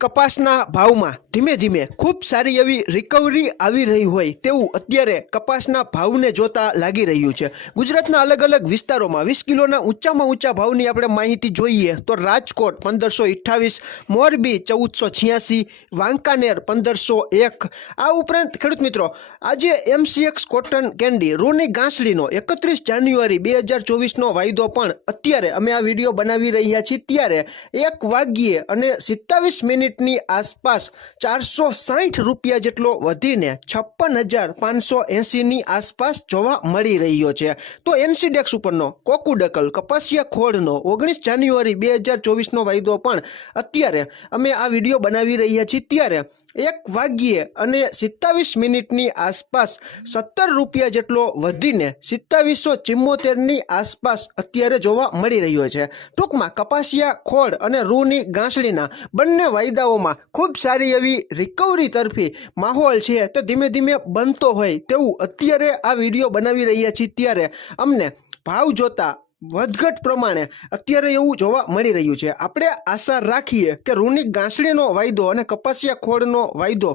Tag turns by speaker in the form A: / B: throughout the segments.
A: કપાસના ભાવમાં ધીમે ધીમે ખૂબ સારી એવી રિકવરી આવી રહી હોય તેવું અત્યારે કપાસના ભાવને જોતા લાગી રહ્યું છે. ગુજરાતના અલગ અલગ વિસ્તારોમાં વીસ કિલોના ઊંચામાં ઊંચા ભાવની આપણે માહિતી જોઈએ તો રાજકોટ પંદરસો અઠ્ઠાવીસ, મોરબી ચૌદસો છ્યાસી, વાંકાનેર પંદરસો એક. આ ઉપરાંત ખેડૂત મિત્રો, આજે એમસીએક્સ કોટન કેન્ડી, રૂની ગાંસડીનો એકત્રીસ જાન્યુઆરી બે હજાર ચોવીસનો વાયદો પણ અત્યારે અમે આ વીડિયો બનાવી રહ્યા છીએ. ત્યારે એક વાગ્યે અને સિત્તાવીસ મિનિટની આસપાસ ચારસો સાઠ રૂપિયા જેટલો વધીને છપ્પન હજાર પાંચસો એંસીની આસપાસ જોવા મળી રહ્યો છે. તો એનસીડેક્સ ઉપરનો કોકુડકલ કપાસિયા ખોળનો ઓગણીસ જાન્યુઆરી બે હજાર ચોવીસનો વાયદો પણ અત્યારે અમે આ વીડિયો બનાવી રહ્યા છીએ. ત્યારે એક વાગ્યે અને સિત્તાવીસ મિનિટની આસપાસ સત્તર રૂપિયા જેટલો વધીને સિત્તાવીસો ચિમ્મોતેરની આસપાસ અત્યારે જોવા મળી રહ્યો છે. ટૂંકમાં કપાસિયા ખોળ અને રૂની ગાંસડીના બંને વાયદાઓમાં ખૂબ સારી એવી રિકવરી તરફી માહોલ છે તે ધીમે ધીમે બનતો હોય તેવું અત્યારે આ વીડિયો બનાવી રહ્યા છીએ ત્યારે અમને ભાવ જોતા વધઘટ પ્રમાણે અત્યારે એવું જોવા મળી રહ્યું છે. આપણે આશા રાખીએ કે રૂની ગાંસડીનો વાયદો અને કપાસિયા ખોળનો વાયદો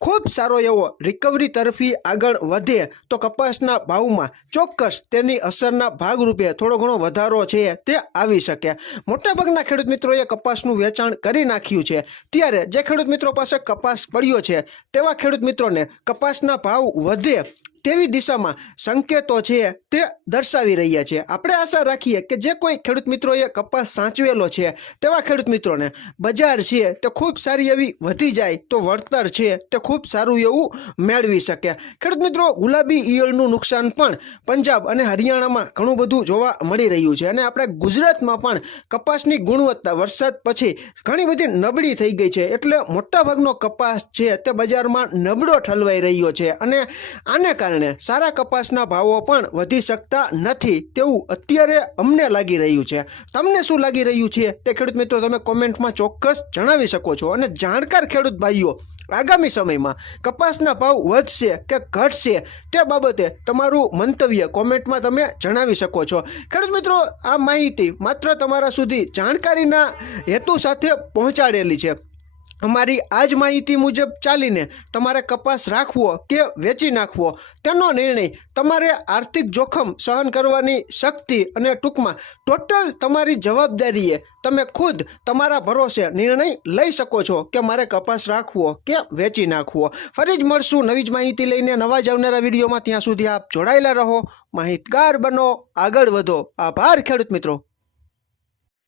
A: ખૂબ સારો એવો રિકવરી તરફી આગળ વધે તો કપાસના ભાવમાં ચોક્કસ તેની અસરના ભાગરૂપે થોડો ઘણો વધારો છે તે આવી શકે. મોટાભાગના ખેડૂત મિત્રોએ કપાસનું વેચાણ કરી નાખ્યું છે. ત્યારે જે ખેડૂત મિત્રો પાસે કપાસ પડ્યો છે, તેવા ખેડૂત મિત્રોને કપાસના ભાવ વધે તેવી દિશામાં સંકેતો છે તે દર્શાવી રહ્યા છે. આપણે આશા રાખીએ કે જે કોઈ ખેડૂત મિત્રોએ કપાસ સાચવેલો છે, તેવા ખેડૂત મિત્રોને બજાર છે તે ખૂબ સારી એવી વધી જાય તો વળતર છે તે ખૂબ સારું એવું મેળવી શકે. ખેડૂત મિત્રો, ગુલાબી ઈયળનું નુકસાન પણ પંજાબ અને હરિયાણામાં ઘણું બધું જોવા મળી રહ્યું છે અને આપણે ગુજરાતમાં પણ કપાસની ગુણવત્તા વરસાદ પછી ઘણી બધી નબળી થઈ ગઈ છે એટલે મોટાભાગનો કપાસ છે તે બજારમાં નબળો ઠલવાઈ રહ્યો છે અને આને કારણે સારા કપાસના ભાવો પણ વધી શકતા નથી તેવું અત્યારે અમને લાગી રહ્યું છે. તમને શું લાગી રહ્યું છે તે ખેડૂત મિત્રો તમે કોમેન્ટમાં ચોક્કસ જણાવી શકો છો અને જાણકાર ખેડૂત ભાઈઓ, આગામી સમયમાં કપાસના ભાવ વધશે કે ઘટશે તે બાબતે તમારું મંતવ્ય કોમેન્ટમાં તમે જણાવી શકો છો. ખેડૂત મિત્રો, આ માહિતી માત્ર તમારા સુધી જાણકારીના હેતુ સાથે પહોંચાડેલી છે. અમારી આ જ માહિતી મુજબ ચાલીને તમારે કપાસ રાખવો કે વેચી નાખવો, તેનો નિર્ણય તમારે આર્થિક જોખમ સહન કરવાની શક્તિ અને ટૂંકમાં ટોટલ તમારી જવાબદારીએ તમે ખુદ તમારા ભરોસે નિર્ણય લઈ શકો છો કે મારે કપાસ રાખવો કે વેચી નાખવો. ફરી જ મળશું નવી જ માહિતી લઈને. નવા જ આવનારા વિડીયોમાં ત્યાં સુધી આપ જોડાયેલા રહો. માહિતગાર બનો. આગળ વધો. આભાર ખેડૂત મિત્રો.